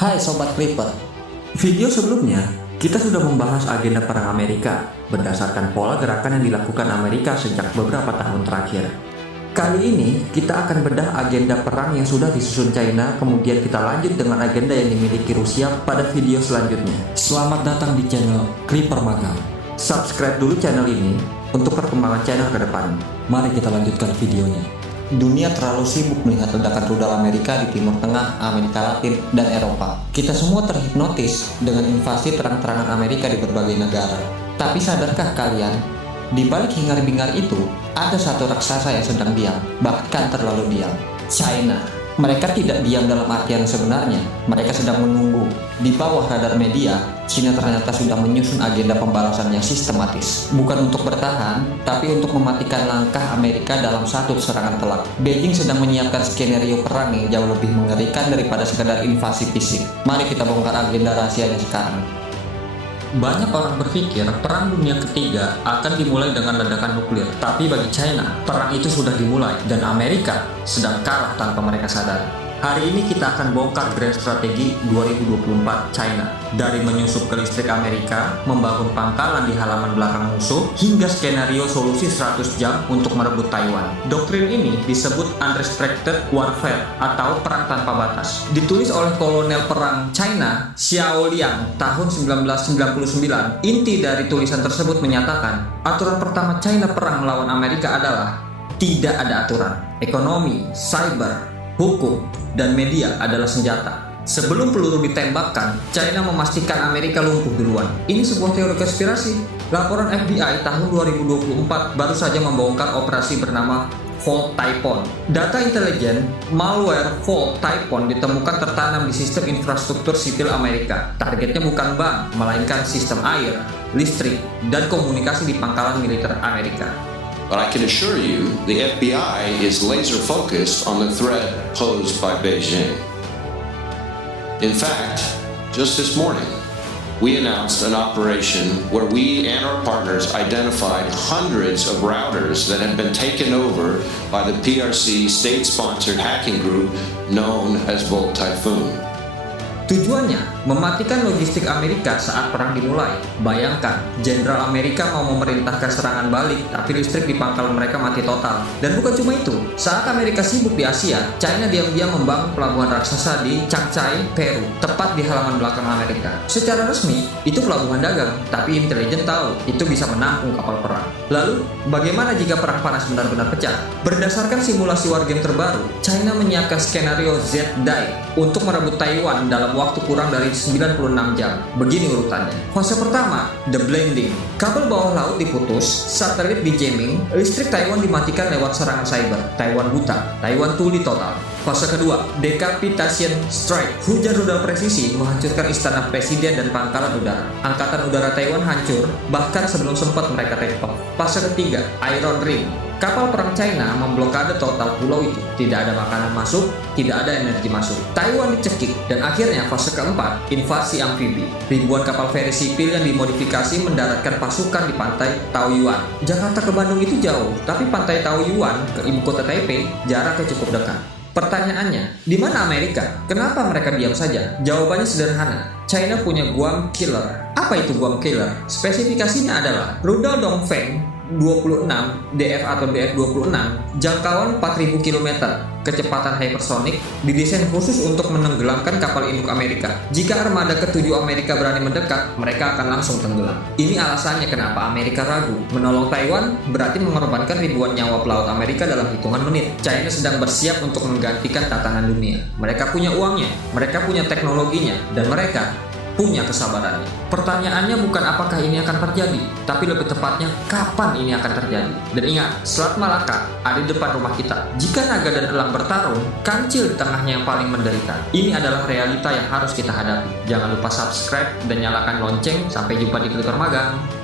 Hai Sobat Clipper. Video sebelumnya, kita sudah membahas agenda perang Amerika berdasarkan pola gerakan yang dilakukan Amerika sejak beberapa tahun terakhir. Kali ini, kita akan bedah agenda perang yang sudah disusun China, kemudian kita lanjut dengan agenda yang dimiliki Rusia pada video selanjutnya. Selamat datang di channel Clipper Magang. Subscribe dulu channel ini untuk perkembangan channel ke depan. Mari kita lanjutkan videonya. Dunia terlalu sibuk melihat ledakan rudal Amerika di Timur Tengah, Amerika Latin, dan Eropa. Kita semua terhipnotis dengan invasi terang-terangan Amerika di berbagai negara. Tapi sadarkah kalian, di balik hingar-bingar itu, ada satu raksasa yang sedang diam, bahkan terlalu diam. China. Mereka tidak diam dalam artian sebenarnya, mereka sedang menunggu. Di bawah radar media, China ternyata sudah menyusun agenda pembalasan yang sistematis. Bukan untuk bertahan, tapi untuk mematikan langkah Amerika dalam satu serangan telak. Beijing sedang menyiapkan skenario perang yang jauh lebih mengerikan daripada sekadar invasi fisik. Mari kita bongkar agenda rahasianya sekarang. Banyak orang berpikir Perang Dunia Ketiga akan dimulai dengan ledakan nuklir. Tapi bagi China, perang itu sudah dimulai dan Amerika sedang kalah tanpa mereka sadar. Hari ini kita akan bongkar grand strategi 2024 China. Dari menyusup ke listrik Amerika, membangun pangkalan di halaman belakang musuh, hingga skenario solusi 100 jam untuk merebut Taiwan. Doktrin ini disebut Unrestricted Warfare atau perang tanpa batas. Ditulis oleh kolonel perang China Xiao Liang tahun 1999. Inti dari tulisan tersebut menyatakan, aturan pertama China perang melawan Amerika adalah tidak ada aturan. Ekonomi, cyber, hukum, dan media adalah senjata. Sebelum peluru ditembakkan, China memastikan Amerika lumpuh duluan. Ini sebuah teori konspirasi. Laporan FBI tahun 2024 baru saja membongkar operasi bernama Fault Typhoon. Data intelijen malware Fault Typhoon ditemukan tertanam di sistem infrastruktur sipil Amerika. Targetnya bukan bank, melainkan sistem air, listrik, dan komunikasi di pangkalan militer Amerika. But I can assure you, the FBI is laser focused on the threat posed by Beijing. In fact, just this morning, we announced an operation where we and our partners identified hundreds of routers that had been taken over by the PRC state-sponsored hacking group known as Volt Typhoon. Tujuannya, mematikan logistik Amerika saat perang dimulai. Bayangkan, Jenderal Amerika mau memerintahkan serangan balik, tapi listrik di pangkalan mereka mati total. Dan bukan cuma itu, saat Amerika sibuk di Asia, China diam-diam membangun pelabuhan raksasa di Changchai, Peru, tepat di halaman belakang Amerika. Secara resmi, itu pelabuhan dagang, tapi intelijen tahu itu bisa menampung kapal perang. Lalu, bagaimana jika perang panas benar-benar pecah? Berdasarkan simulasi wargame terbaru, China menyiapkan skenario Z-Dai untuk merebut Taiwan dalam waktu kurang dari 96 jam. Begini urutannya. Fase pertama, the blending. Kabel bawah laut diputus, satelit di jamming, listrik Taiwan dimatikan lewat serangan cyber. Taiwan buta, Taiwan tuli total. Fase kedua, decapitation strike. Hujan rudal presisi menghancurkan istana presiden dan pangkalan udara. Angkatan udara Taiwan hancur, bahkan sebelum sempat mereka take off. Fase ketiga, Iron Ring. Kapal perang China memblokade total pulau itu. Tidak ada makanan masuk, tidak ada energi masuk. Taiwan dicekik, dan akhirnya fase keempat, invasi amfibi. Ribuan kapal feri sipil yang dimodifikasi mendaratkan pasukan di pantai Taoyuan. Jakarta ke Bandung itu jauh, tapi pantai Taoyuan ke ibu kota Taipei jaraknya cukup dekat. Pertanyaannya, di mana Amerika? Kenapa mereka diam saja? Jawabannya sederhana. China punya Guam Killer. Apa itu Guam Killer? Spesifikasinya adalah rudal Dongfeng 26 DF atau DF26, jangkauan 4000 km, kecepatan hypersonic, didesain khusus untuk menenggelamkan kapal induk Amerika. Jika armada ke-7 Amerika berani mendekat, mereka akan langsung tenggelam. Ini alasannya kenapa Amerika ragu. Menolong Taiwan berarti mengorbankan ribuan nyawa pelaut Amerika dalam hitungan menit. China sedang bersiap untuk menggantikan tatanan dunia. Mereka punya uangnya, mereka punya teknologinya, dan mereka punya kesabarannya. Pertanyaannya bukan apakah ini akan terjadi, tapi lebih tepatnya kapan ini akan terjadi. Dan ingat, Selat Malaka ada di depan rumah kita. Jika naga dan elang bertarung, kancil di tengahnya yang paling menderita. Ini adalah realita yang harus kita hadapi. Jangan lupa subscribe dan nyalakan lonceng. Sampai jumpa di Clipper Magang.